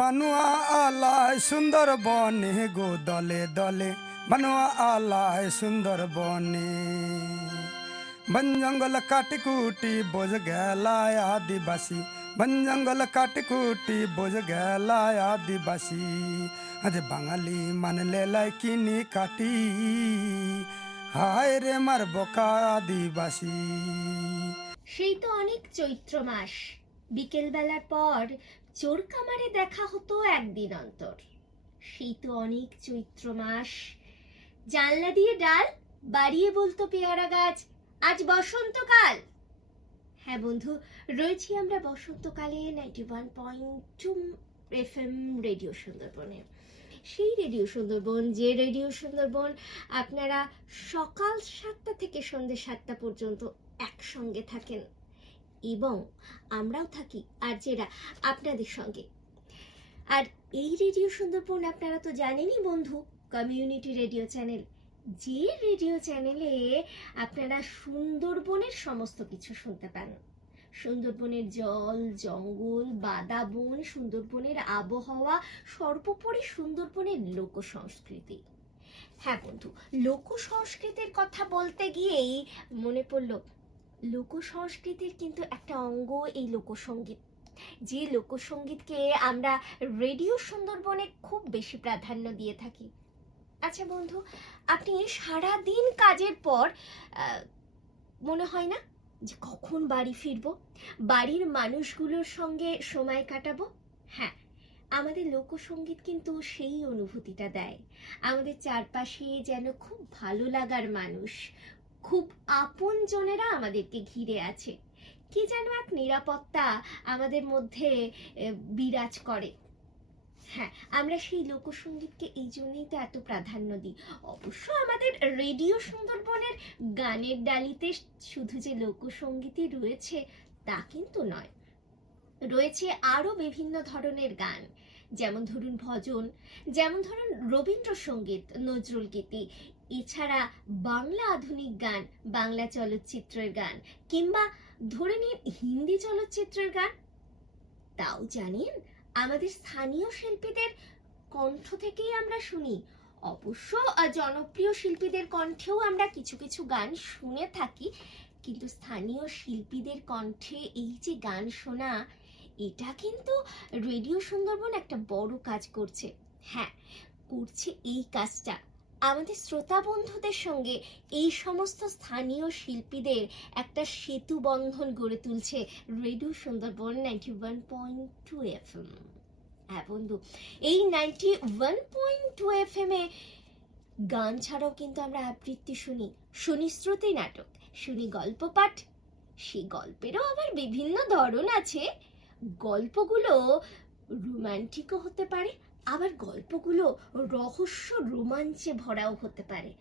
বানুয়া আলায় সুন্দর বনে গো দলে দলে বানুয়া আলায় সুন্দর বনে বন জঙ্গল কাটকুটি বোঝ গেলায় আদিবাসী বন জঙ্গল কাটকুটি বোঝ গেলায় আদিবাসী আজ বাঙালি মানলে লাই কিনি কাটি হায় রে মার বোকা আদিবাসী। সেই তো অনেক চৈত্র মাস, বিকেল বেলার পর চোর কামারে দেখা হতো একদিন অন্তর। সেই তো অনেক চৈত্র মাস, জানলা দিয়ে ডাল বাড়িয়ে বলতো পেয়ারা গাছ, আজ বসন্তকাল। হ্যাঁ বন্ধু, রয়েছি আমরা বসন্তকালে 91.2 FM রেডিও সুন্দরবনে। সেই রেডিও সুন্দরবন, যে রেডিও সুন্দরবন আপনারা সকাল 7টা থেকে সন্ধ্যে 7টা পর্যন্ত একসঙ্গে থাকেন, এবং আমরাও থাকি আরজেরা আপনাদের সঙ্গে। আর এই রেডিও সুন্দরবন আপনারা তো জানেনই বন্ধু, কমিউনিটি রেডিও চ্যানেল, যে রেডিও চ্যানেলে আপনারা সুন্দরবনের সমস্ত কিছু শুনতে পান। সুন্দরবনের জল, জঙ্গল, বাদাবন, সুন্দরবনের আবহাওয়া, সর্বোপরি সুন্দরবনের লোক সংস্কৃতি। হ্যাঁ বন্ধু, লোক সংস্কৃতির কথা বলতে গিয়েই মনে পড়ল, লোক সংস্কৃতির কিন্তু একটা অঙ্গ এই লোকসঙ্গীত, যে লোকসঙ্গীতকে আমরা রেডিও সুন্দরবনে খুব বেশি প্রাধান্য দিয়ে থাকি। আচ্ছা বন্ধু, আপনি সারা দিন কাজের পর মনে হয় না যে কখন বাড়ি ফিরবো, বাড়ির মানুষগুলোর সঙ্গে সময় কাটাবো? হ্যাঁ, আমাদের লোকসঙ্গীত কিন্তু সেই অনুভূতিটা দেয়। আমাদের চারপাশে যেন খুব ভালো লাগার মানুষ, খুব আপনজনেরা আমাদেরকে ঘিরে আছে, কি যেন এক নিরাপত্তা আমাদের মধ্যে বিরাজ করে। হ্যাঁ, আমরা সেই লোকসঙ্গীতকে এই জন্যই তো এত প্রাধান্য দিই। অবশ্য আমাদের রেডিও সুন্দরবনের গানের ডালিতে শুধু যে লোকসঙ্গীতই রয়েছে তা কিন্তু নয়, রয়েছে আরো বিভিন্ন ধরনের গান, যেমন ধরুন ভজন, যেমন ধরুন রবীন্দ্রসঙ্গীত, নজরুল গীতি, এছাড়া বাংলা আধুনিক গান, বাংলা চলচ্চিত্রের গান, কিংবা ধরে নিন হিন্দি চলচ্চিত্রের গান। তাও জানেন, আমাদের স্থানীয় শিল্পীদের কণ্ঠ থেকেই আমরা শুনি। অবশ্য জনপ্রিয় শিল্পীদের কণ্ঠেও আমরা কিছু কিছু গান শুনে থাকি, কিন্তু স্থানীয় শিল্পীদের কণ্ঠে এই যে গান শোনা, এটা কিন্তু রেডিও সুন্দরবন একটা বড় কাজ করছে। হ্যাঁ, করছে এই কাজটা আমাদের শ্রোতা বন্ধুদের সঙ্গে এই সমস্ত স্থানীয় শিল্পীদের একটা সেতু বন্ধন গড়ে তুলছে রেডিও সুন্দরবন 91.2 FM। হ্যাঁ বন্ধু, এই 91.2 FM এ গান ছাড়াও কিন্তু আমরা আবৃত্তি শুনি, শুনি শ্রুতি নাটক, শুনি গল্প পাঠ। সেই গল্পেরও আবার বিভিন্ন ধরন আছে। গল্পগুলো রোমান্টিকও হতে পারে, আবার গল্পগুলো রহস্য রোমাঞ্চে ভরাও হতে পারে।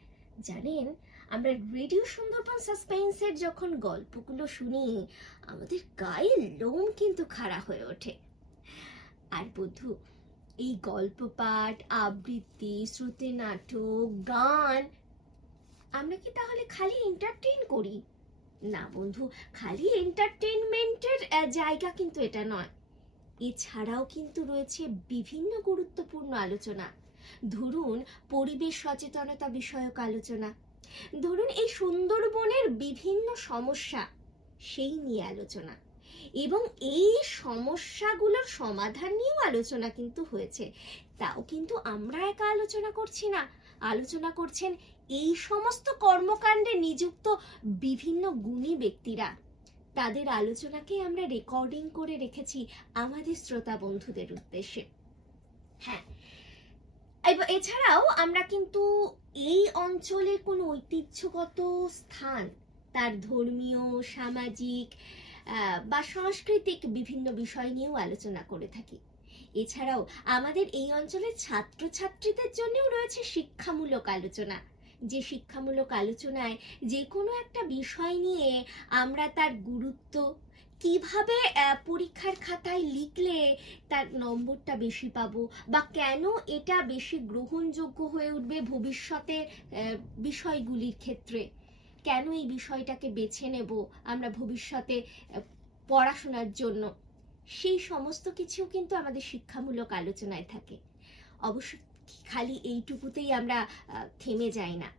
জানেন, আমরা রেডিও সুন্দরবন সাসপেন্সের যখন গল্পগুলো শুনি, আমাদের গায়ের লোম কিন্তু খাড়া হয়ে ওঠে। আর বন্ধু, এই গল্প পাঠ, আবৃত্তি, শ্রুতি নাটক, গান, আমরা কি তাহলে খালি এন্টারটেইন করি? না বন্ধু, খালি এন্টারটেইনমেন্টের জায়গা কিন্তু এটা নয়। এছাড়াও কিন্তু রয়েছে বিভিন্ন গুরুত্বপূর্ণ আলোচনা। ধরুন পরিবেশ সচেতনতা বিষয়ক আলোচনা, ধরুন এই সুন্দরবনের বিভিন্ন সমস্যা, সেই নিয়ে আলোচনা, এবং এই সমস্যাগুলোর সমাধান নিয়েও আলোচনা কিন্তু হয়েছে। তাও কিন্তু আমরা একা আলোচনা করছি না, আলোচনা করছেন এই সমস্ত কর্মকাণ্ডে নিযুক্ত বিভিন্ন গুণী ব্যক্তিরা। তাদের আলোচনাকে আমরা রেকর্ডিং করে রেখেছি আমাদের শ্রোতা বন্ধুদের উদ্দেশ্যে। হ্যাঁ, এছাড়াও আমরা কিন্তু এই অঞ্চলের কোনো ঐতিহ্যগত স্থান, তার ধর্মীয়, সামাজিক বা সাংস্কৃতিক বিভিন্ন বিষয় নিয়েও আলোচনা করে থাকি। এছাড়াও আমাদের এই অঞ্চলের ছাত্রছাত্রীদের জন্যও রয়েছে শিক্ষামূলক আলোচনা, যে শিক্ষামূলক আলোচনায় যে কোনো একটা বিষয় নিয়ে আমরা তার গুরুত্ব, কিভাবে পরীক্ষার খাতায় লিখলে তার নম্বরটা বেশি পাবো, বা কেন এটা বেশি গ্রহণযোগ্য হয়ে উঠবে ভবিষ্যতের বিষয়গুলির ক্ষেত্রে, কেন এই বিষয়টাকে বেছে নেব আমরা ভবিষ্যতে পড়াশোনার জন্য, সেই সমস্ত কিছু কিন্তু আমাদের শিক্ষামূলক আলোচনায় থাকে। অবশ্য খালি এইটুকুতেই আমরা থেমে যাই না,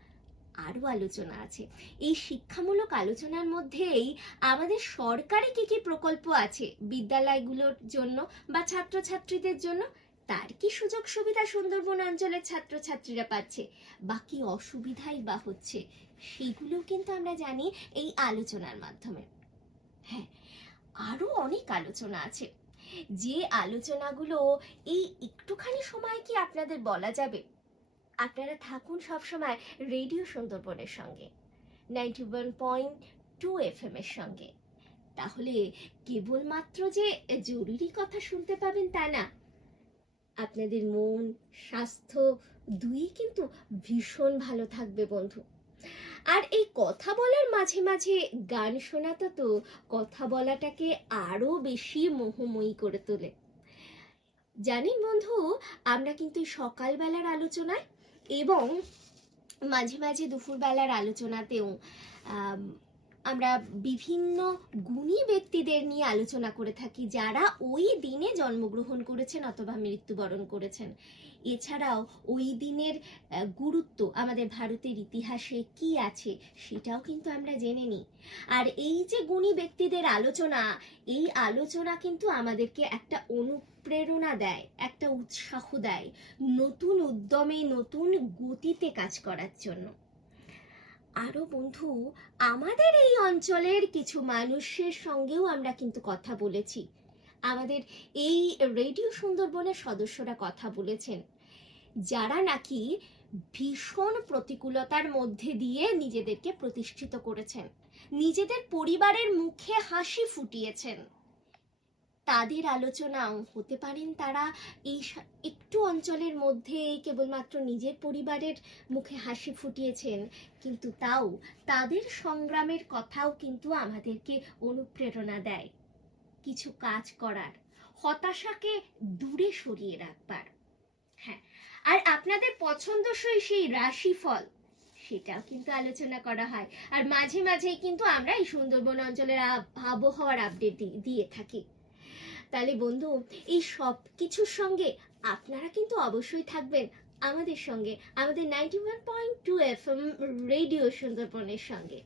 আরও আলোচনা আছে। এই শিক্ষামূলক আলোচনার মধ্যেই আমাদের সরকারি কি কি প্রকল্প আছে বিদ্যালয়গুলোর জন্য বা ছাত্রছাত্রীদের জন্য, তার কি সুযোগ সুবিধা সুন্দরবন অঞ্চলের ছাত্রছাত্রীরা পাচ্ছে, বা কি অসুবিধাই বা হচ্ছে, সেগুলো কিন্তু আমরা জানি এই আলোচনার মাধ্যমে। হ্যাঁ, আরো অনেক আলোচনা আছে, যে আলোচনাগুলো এই একটুখানি সময় কি আপনাদের বলা যাবে। আপনারা থাকুন সবসময় রেডিও সুন্দরবনের সঙ্গে, 91.2 FM এর সঙ্গে। তাহলে কেবলমাত্র যে জরুরি কথা শুনতে পাবেন তা না, আপনাদের মন স্বাস্থ্য দুই কিন্তু ভীষণ ভালো থাকবে বন্ধু। আর এই কথা বলার মাঝে মাঝে গান শোনাটা তো কথা বলাটাকে আরো বেশি মোহময়ী করে তোলে। জানেন বন্ধু, আমরা কিন্তু সকালবেলার আলোচনায় এবং মাঝে মাঝে দুপুরবেলার আলোচনাতেও আমরা বিভিন্ন গুণী ব্যক্তিদের নিয়ে আলোচনা করে থাকি, যারা ওই দিনে জন্মগ্রহণ করেছেন অথবা মৃত্যুবরণ করেছেন। এছাড়াও ওই দিনের গুরুত্ব আমাদের ভারতের ইতিহাসে কি আছে সেটাও কিন্তু আমরা জেনে নিই। আর এই যে গুণী ব্যক্তিদের আলোচনা, এই আলোচনা কিন্তু আমাদেরকে একটা অনুপ্রেরণা দেয়, একটা উৎসাহ দেয় নতুন উদ্যমে নতুন গতিতে কাজ করার জন্য। আরো বন্ধু, আমাদের এই অঞ্চলের কিছু মানুষের সঙ্গেও আমরা কিন্তু কথা বলেছি, আমাদের এই রেডিও সুন্দরবনের সদস্যরা কথা বলেছেন, যারা নাকি ভীষণ প্রতিকূলতার মধ্যে দিয়ে নিজেদেরকে প্রতিষ্ঠিত করেছেন, নিজেদের পরিবারের মুখে হাসি ফুটিয়েছেন। তাদের আলোচনাও হতে পারেন তারা এই একটু অঞ্চলের মধ্যে কেবলমাত্র নিজের পরিবারের মুখে হাসি ফুটিয়েছেন, কিন্তু তাও তাদের সংগ্রামের কথাও কিন্তু আমাদেরকে অনুপ্রেরণা দেয় কিছু কাজ করার, হতাশাকে দূরে সরিয়ে রাখবার। হ্যাঁ, আর আপনাদের পছন্দসই সেই রাশিফল, সেটাও কিন্তু আলোচনা করা হয়। আর মাঝে মাঝেই কিন্তু আমরা এই সুন্দরবন অঞ্চলের আবহাওয়ার আপডেট দিয়ে থাকি। তাহলে বন্ধু, এই সব কিছুর সঙ্গে আপনারা কিন্তু অবশ্যই থাকবেন আমাদের সঙ্গে, আমাদের 91.2 FM রেডিও সুন্দরবনের সঙ্গে।